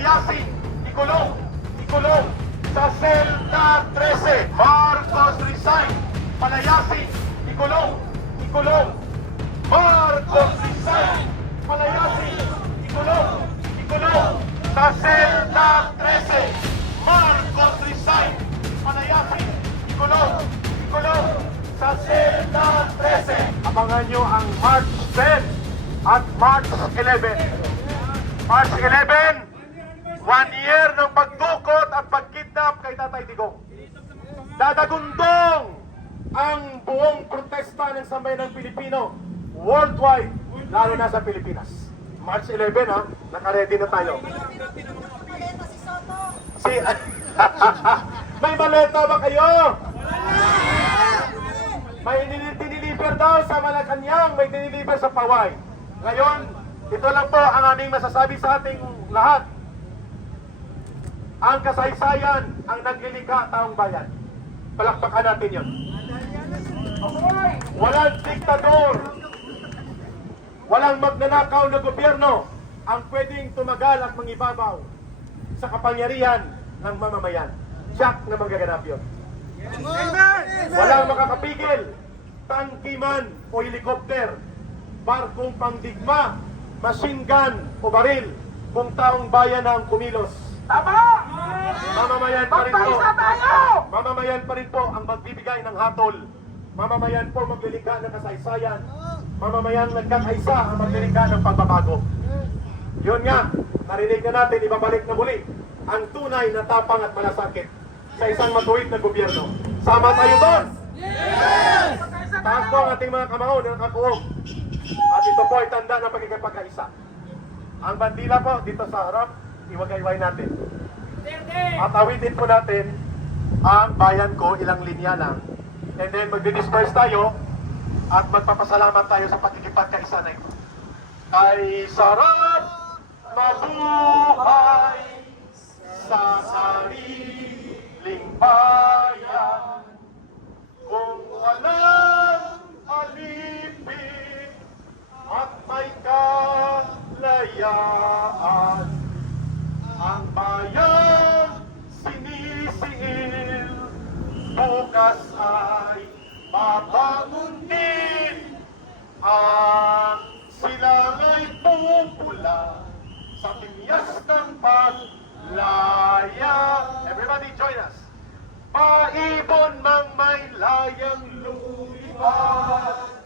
palayasin, ikulong, ikulong sa selda 13. Marcos resign, palayasin, ikulong, ikulong. Marcos resign, palayasin, ikulong, ikulong sa selda 13. Marcos resign, palayasin, ikulong, ikulong sa selda 13. Abangan nyo ang March 10 at March 11. March 11, 1 year ng pagdukot at pagkidnap kay Tatay Digong. Dadagundong ang buong protesta ng sambayanang Pilipino worldwide, lalo na sa Pilipinas. March 11 ha, nakaredy na tayo. Si may maleta ba kayo? May diniliver daw sa Malacanang, may diniliver sa Paway. Ngayon, ito lang po ang aming masasabi sa ating lahat. Ang kasaysayan ang naglilikha taong bayan. Palakpakan natin yun. Walang diktador, walang magnanakaw na gobyerno ang pwedeng tumagal at mangibabaw sa kapangyarihan ng mamamayan. Siyak na magaganap yun. Walang makakapigil, tangki man o helikopter, barkong pangdigma, machine gun o baril, kung taong bayan na ang kumilos. Tama! Mamamayan pa rin po. Mamamayan pa rin po ang magbibigay ng hatol. Mamamayan po maglilikha ng kasaysayan. Mamamayan nagkakaisa ang maglilikha ng pagbabago. Yun nga, narinig na natin, ibabalik na muli ang tunay na tapang at malasakit sa isang matuwid na gobyerno. Sama tayo doon! Yes! Taas po ang ating mga kamao na nakakuog. At ito po ay tanda ng pagkikipagkaisa. Ang bandila po dito sa harap, iwagayway natin. At awitin po natin ang bayan ko, ilang linya lang. And then magdi-disperse tayo at magpapasalamat tayo sa pagkikipagkaisa na ito. Ay sarap mabuhay sa sariling bayan kung walang alipin at may kalayaan. Ang bayan sinisiil, bukas ay babangon din. Ang silang'y pupula sa tinyas ng paglaya. Everybody join us. Paibon mang may layang lumipad,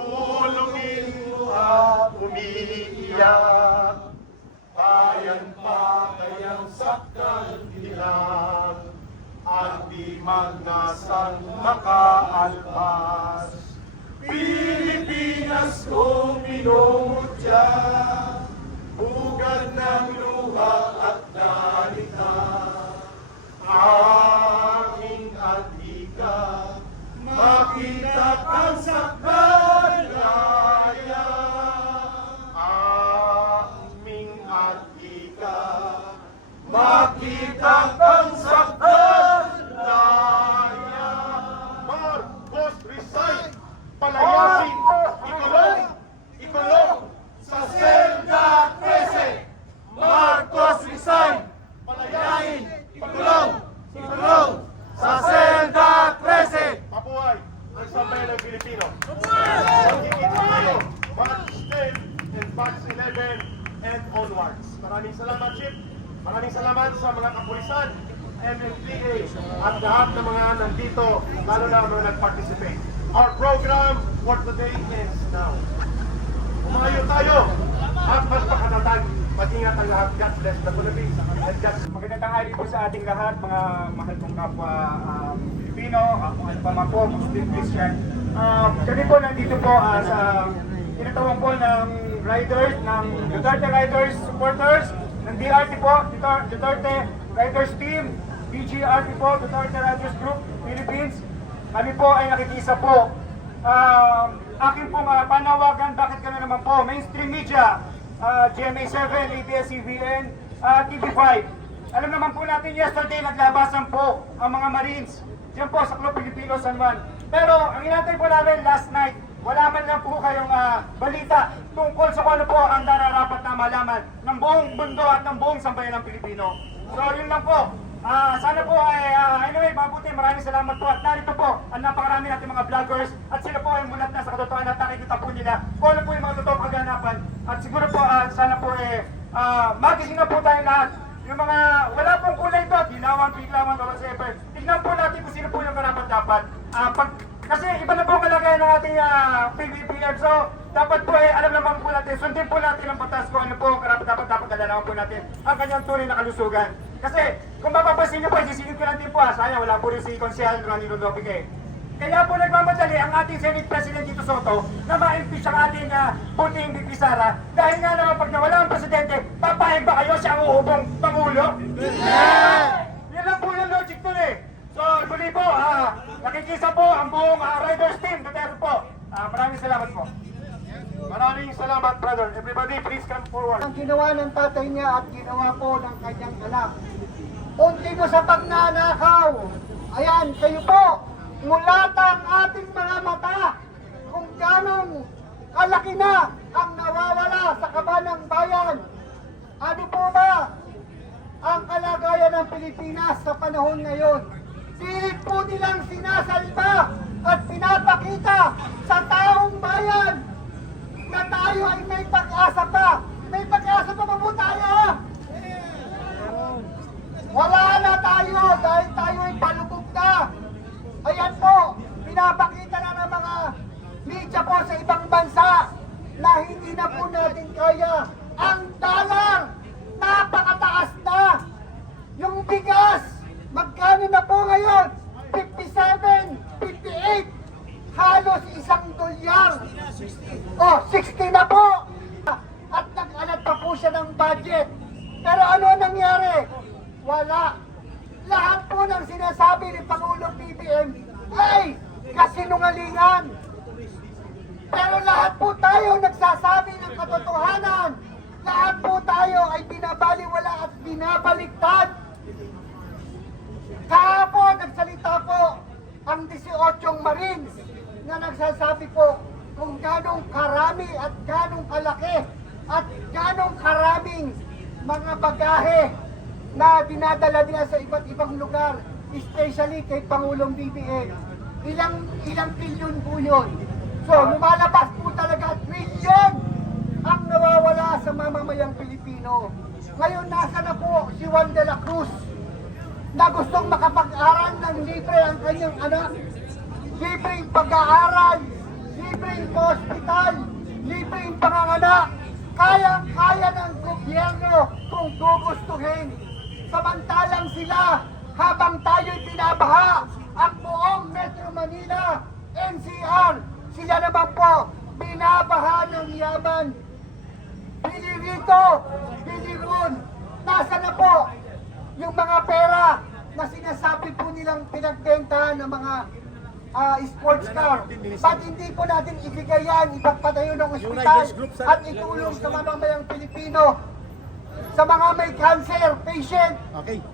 kulungin mo at umiiyak. Bayan pa kayang sakal dilag, at di magnasang makaalpas. Pilipinas kong minumutya, bugad ng luha at dalita. Aming adhika, makita kang sakbalaya. Aming adhika, makita kang sakbalaya. Marcos resign, palayasin, ikulong, ikulong sa selda 13. Marcos resign, palayasin, ikulong, ikulong sa selda 13. Mabuhay ang sambayan ng Pilipino. Magkikita tayo March 10 and March 11 and onwards. Maraming salamat, Chief. Maraming salamat sa mga kapulisan, MMDA, at lahat ng mga nandito, lalo na mga nag-participate. Our program for today ends now. Umayo tayo at mas pakatatag. Mag-ingat ang lahat. God bless the Philippines. Magandang tanghali po sa ating lahat, mga mahal kong kapwa Pilipino, kung ano pa man po, Muslim, Christian. Kami po nandito po sa tinatawag po ng riders, ng Duterte Riders supporters, ng DRT po, Duterte Riders Team, DGRT po, Duterte Riders Group, Philippines. Kami po ay nakikisa po. Aking pong panawagan, bakit ka na naman po, mainstream media, GMA7, ABS-CBN, TV5. Alam naman po natin yesterday naglabasan po ang mga Marines diyan po sa Club Pilipino San Juan. Pero ang inantay po namin last night wala man lang po kayong balita tungkol sa kung ano po ang nararapat na malaman ng buong mundo at ng buong sambayan ng Pilipino. So yun lang po. Sana po ay anyway, mabuti, maraming salamat po at narito po ang napakarami natin mga vloggers at sila po ay mulat na sa katotohanan at nakikita po nila kung ano po yung mga totoong kaganapan at siguro po sana po magising na po tayo lahat. Yung mga wala pong kulay ito, ginawan, biglawan, or whatever, tignan po natin kung sino po yung karapat-dapat. Kasi iba na po ang kalagayan ng ating PBBM, so dapat po alam naman po natin, sundin po natin ang batas kung ano po ang karapat-dapat, dapat kalalaman po natin ang kanyang tunay na kalusugan. Kasi kung mapapansin nyo po, isisingit ko lang din po sayang wala po rin si Consihal Ronnie Rodriguez. Kaya po nagmamadali ang ating Senate President Tito Soto na ma-impeach ang ating puting BP Sara dahil nga naman pag nawala ang presidente, papayag ba kayo siya ang uuhubong Pangulo? Yan lang po yung logic dun eh. So muli po, nakikisa po ang buong Riders team, Duterte po. Maraming salamat po. Maraming salamat, brother. Everybody, please come forward. Ang ginawa ng tatay niya at ginawa po ng kanyang anak. Unti mo sa pagnanakaw. Ayan, kayo po, mulat ang ating mga mata kung ganong kalaki na ang nawawala sa kabanang bayan. Ano po ba ang kalagayan ng Pilipinas sa panahon ngayon? Pilit po nilang sinasalba at pinapakita sa taong bayan na tayo ay may pag-asa pa. May pag-asa pa po tayo. Wala na tayo dahil tayo ay palubog na. Ayan po, pinapakita na ng mga media po sa ibang bansa na hindi na po natin kaya. Ang dollar, napakataas na. Yung bigas, magkano na po ngayon? 57, 58, halos $1. Oh, 60 na po. At nag-alat pa po siya ng budget. Pero ano nangyari? Wala. Lahat po ng sinasabi ni Pangulong BBM ay kasinungalingan. Pero lahat po tayo nagsasabi ng katotohanan. Lahat po tayo ay binabaliwala at binabaliktad. Kahapon nagsalita po ang 18 Marines na nagsasabi po kung ganong karami at ganong kalaki at ganong karaming mga bagahe na dinadala nila sa iba't ibang lugar, especially kay Pangulong BBM. Ilang bilyon po yun. So, lumalabas po talaga trilyon ang nawawala sa mamamayang Pilipino. Ngayon, nasa na po si Juan de la Cruz na gustong makapag-aral ng libre ang kanyang anak. Libreng pag-aaral, libreng hospital, libreng panganganak. Kayang-kaya ng gobyerno kung gugustuhin. Samantalang sila, habang tayo'y binabaha, ang buong Metro Manila, NCR, sila naman po, binabaha ng yaman. Bili rito, bili ron. Nasa na po yung mga pera na sinasabi po nilang pinagbentahan ng mga sports car. Ba't hindi po natin ibigay yan, ipagpatayo ng ospital at itulong sa mamamayang Pilipino, sa mga may cancer patient,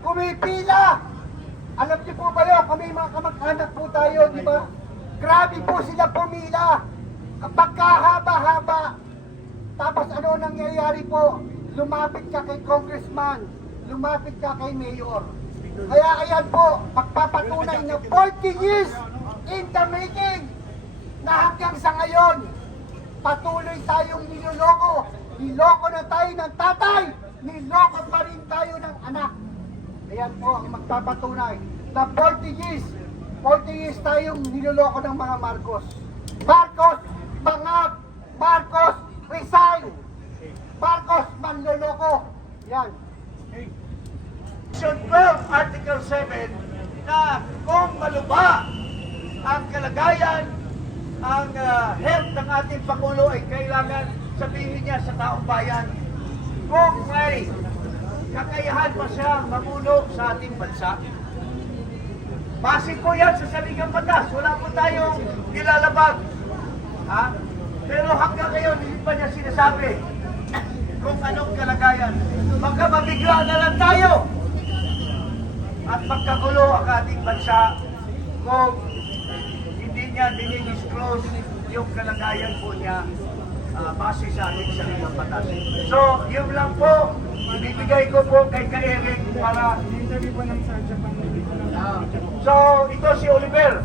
pumipila. Alam niyo po ba yun, kami mga kamag-anak po tayo, di ba? Grabe po sila pumila. Pagkahaba-haba. Tapos ano nangyayari po? Lumapit ka kay congressman, lumapit ka kay mayor. Kaya ayan po, magpapatunay na 40 years in the making na hanggang sa ngayon, patuloy tayong niloloko. Niloko na tayo ng tatay, niloko pa rin tayo ng anak. Ayan po ang magpapatunay na 40 years tayong niloloko ng mga Marcos. Marcos, bangag! Marcos, resign! Marcos, manloloko! Yan. Section 12, Article 7, na kung malubha ang kalagayan, ang health ng ating Pangulo ay kailangan sabihin niya sa taong bayan kung may kakayahan pa siya mamuno sa ating bansa. Base po yan sa saligang batas. Wala po tayong nilalabag. Pero hanggang ngayon, hindi pa niya sinasabi kung anong kalagayan. Baka mabigla na lang tayo at magkagulo ang ating bansa kung hindi niya dinidisclose yung kalagayan po niya base sa ating sariling batas. So, yun lang po, ibibigay ko po kay Ka-Eric para... So, ito si Oliver.